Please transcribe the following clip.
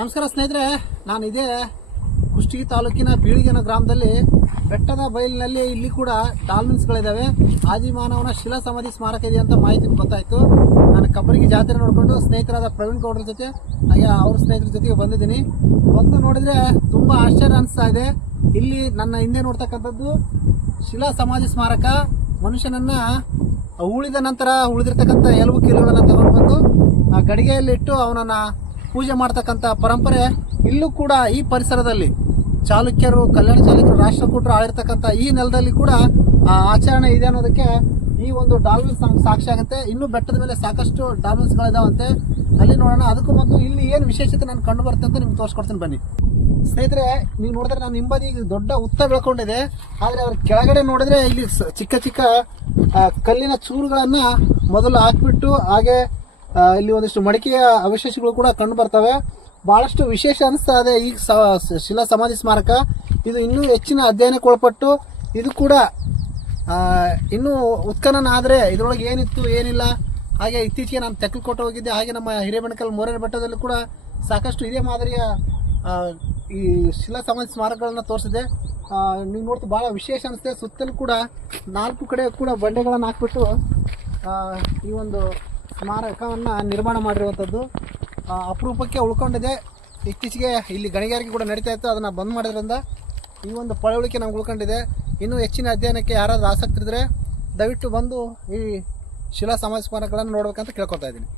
ನಮಸ್ಕಾರ ಸ್ನೇಹಿತರೆ, ನಾನು ಇದೇ ಕುಷ್ಟಗಿ ತಾಲೂಕಿನ ಬೀಳಿಗೆನ ಗ್ರಾಮದಲ್ಲಿ ಬೆಟ್ಟದ ಬಯಲಿನಲ್ಲಿ ಇಲ್ಲಿ ಕೂಡ ಡಾಲ್ಫಿನ್ಸ್ಗಳಿದ್ದಾವೆ. ಆದಿಮಾನವನ ಶಿಲಾ ಸಮಾಧಿ ಸ್ಮಾರಕ ಇದೆ ಅಂತ ಮಾಹಿತಿ ಗೊತ್ತಾಯಿತು. ನಾನು ಕಬ್ಬರಿಗೆ ಜಾತ್ರೆ ನೋಡಿಕೊಂಡು ಸ್ನೇಹಿತರಾದ ಪ್ರವೀಣ್ ಗೌಡ್ರ ಜೊತೆ ಹಾಗೆ ಅವ್ರ ಸ್ನೇಹಿತರ ಜೊತೆಗೆ ಬಂದಿದ್ದೀನಿ. ಬಂದು ನೋಡಿದ್ರೆ ತುಂಬ ಆಶ್ಚರ್ಯ ಅನಿಸ್ತಾ ಇದೆ. ಇಲ್ಲಿ ನನ್ನ ಹಿಂದೆ ನೋಡ್ತಕ್ಕಂಥದ್ದು ಶಿಲಾ ಸಮಾಧಿ ಸ್ಮಾರಕ. ಮನುಷ್ಯನನ್ನ ಉಳಿದ ನಂತರ ಉಳಿದಿರ್ತಕ್ಕಂಥ ಎಲುಬು ಕೀಲುಗಳನ್ನು ತಗೊಂಡು ಬಂದು ಆ ಗಡಿಗೆಯಲ್ಲಿಟ್ಟು ಅವನನ್ನು ಪೂಜೆ ಮಾಡ್ತಕ್ಕಂಥ ಪರಂಪರೆ ಇಲ್ಲೂ ಕೂಡ ಈ ಪರಿಸರದಲ್ಲಿ ಚಾಲುಕ್ಯರು, ಕಲ್ಯಾಣ ಚಾಲುಕ್ಯರು, ರಾಷ್ಟ್ರಕೂಟರು ಆಳಿರ್ತಕ್ಕಂಥ ಈ ನೆಲದಲ್ಲಿ ಕೂಡ ಆ ಆಚರಣೆ ಇದೆ ಅನ್ನೋದಕ್ಕೆ ಈ ಒಂದು ಡಾಲ್ಫಿನ್ಸ್ ಸಾಕ್ಷಿ ಆಗುತ್ತೆ. ಇನ್ನೂ ಬೆಟ್ಟದ ಮೇಲೆ ಸಾಕಷ್ಟು ಡಾಲ್ಫಿನ್ಸ್ಗಳಿದಾವಂತೆ, ಅಲ್ಲಿ ನೋಡೋಣ. ಅದಕ್ಕೂ ಮೊದಲು ಇಲ್ಲಿ ಏನು ವಿಶೇಷತೆ ನಾನು ಕಂಡು ಬರುತ್ತೆ ಅಂತ ನಿಮ್ಗೆ ತೋರಿಸ್ಕೊಡ್ತೀನಿ ಬನ್ನಿ ಸ್ನೇಹಿತರೆ. ನೀವು ನೋಡಿದ್ರೆ ನಾನು ಹಿಂಬದಿ ದೊಡ್ಡ ಉತ್ತ ಬೆಳ್ಕೊಂಡಿದೆ, ಆದರೆ ಅದ್ರ ಕೆಳಗಡೆ ನೋಡಿದ್ರೆ ಇಲ್ಲಿ ಚಿಕ್ಕ ಚಿಕ್ಕ ಕಲ್ಲಿನ ಚೂರುಗಳನ್ನ ಮೊದಲು ಹಾಕ್ಬಿಟ್ಟು ಹಾಗೆ ಇಲ್ಲಿ ಒಂದಿಷ್ಟು ಮಡಿಕೆಯ ಅವಶೇಷಗಳು ಕೂಡ ಕಂಡು ಬರ್ತವೆ. ಬಹಳಷ್ಟು ವಿಶೇಷ ಅನಿಸ್ತಾ ಇದೆ ಈ ಶಿಲಾ ಸಮಾಧಿ ಸ್ಮಾರಕ. ಇದು ಇನ್ನೂ ಹೆಚ್ಚಿನ ಅಧ್ಯಯನಕ್ಕೆ ಒಳಪಟ್ಟು ಇದು ಕೂಡ ಇನ್ನೂ ಉತ್ಖನನ ಆದರೆ ಇದರೊಳಗೆ ಏನಿತ್ತು ಏನಿಲ್ಲ. ಹಾಗೆ ಇತ್ತೀಚೆಗೆ ನಾನು ತೆಕ್ಕಲಕೋಟೆ ಹೋಗಿದ್ದೆ, ಹಾಗೆ ನಮ್ಮ ಹಿರೇಬೆಣಕಲ್ ಮೋರೇರ ಬೆಟ್ಟದಲ್ಲೂ ಕೂಡ ಸಾಕಷ್ಟು ಇದೇ ಮಾದರಿಯ ಈ ಶಿಲಾ ಸಮಾಧಿ ಸ್ಮಾರಕಗಳನ್ನು ತೋರಿಸಿದೆ. ನೀವು ನೋಡ್ತಾ ಭಾಳ ವಿಶೇಷ ಅನಿಸುತ್ತೆ. ಸುತ್ತಲೂ ಕೂಡ 4 ಕಡೆ ಕೂಡ ಬಂಡೆಗಳನ್ನು ಹಾಕ್ಬಿಟ್ಟು ಈ ಒಂದು ಸ್ಮಾರಕವನ್ನು ನಿರ್ಮಾಣ ಮಾಡಿರುವಂಥದ್ದು ಅಪರೂಪಕ್ಕೆ ಉಳ್ಕೊಂಡಿದೆ. ಇತ್ತೀಚೆಗೆ ಇಲ್ಲಿ ಗಣಿಗಾರಿಕೆ ಕೂಡ ನಡೀತಾ ಇತ್ತು, ಅದನ್ನು ಬಂದ್ ಮಾಡೋದ್ರಿಂದ ಈ ಒಂದು ಪಳವಳಿಕೆ ನಮ್ಗೆ ಉಳ್ಕೊಂಡಿದೆ. ಇನ್ನೂ ಹೆಚ್ಚಿನ ಅಧ್ಯಯನಕ್ಕೆ ಯಾರಾದರೂ ಆಸಕ್ತಿ ಇದ್ದರೆ ದಯವಿಟ್ಟು ಬಂದು ಈ ಶಿಲಾ ಸಮಾಧಿ ಸ್ಮಾರಕಗಳನ್ನು ನೋಡ್ಬೇಕಂತ ಕೇಳ್ಕೊತಾ ಇದ್ದೀನಿ.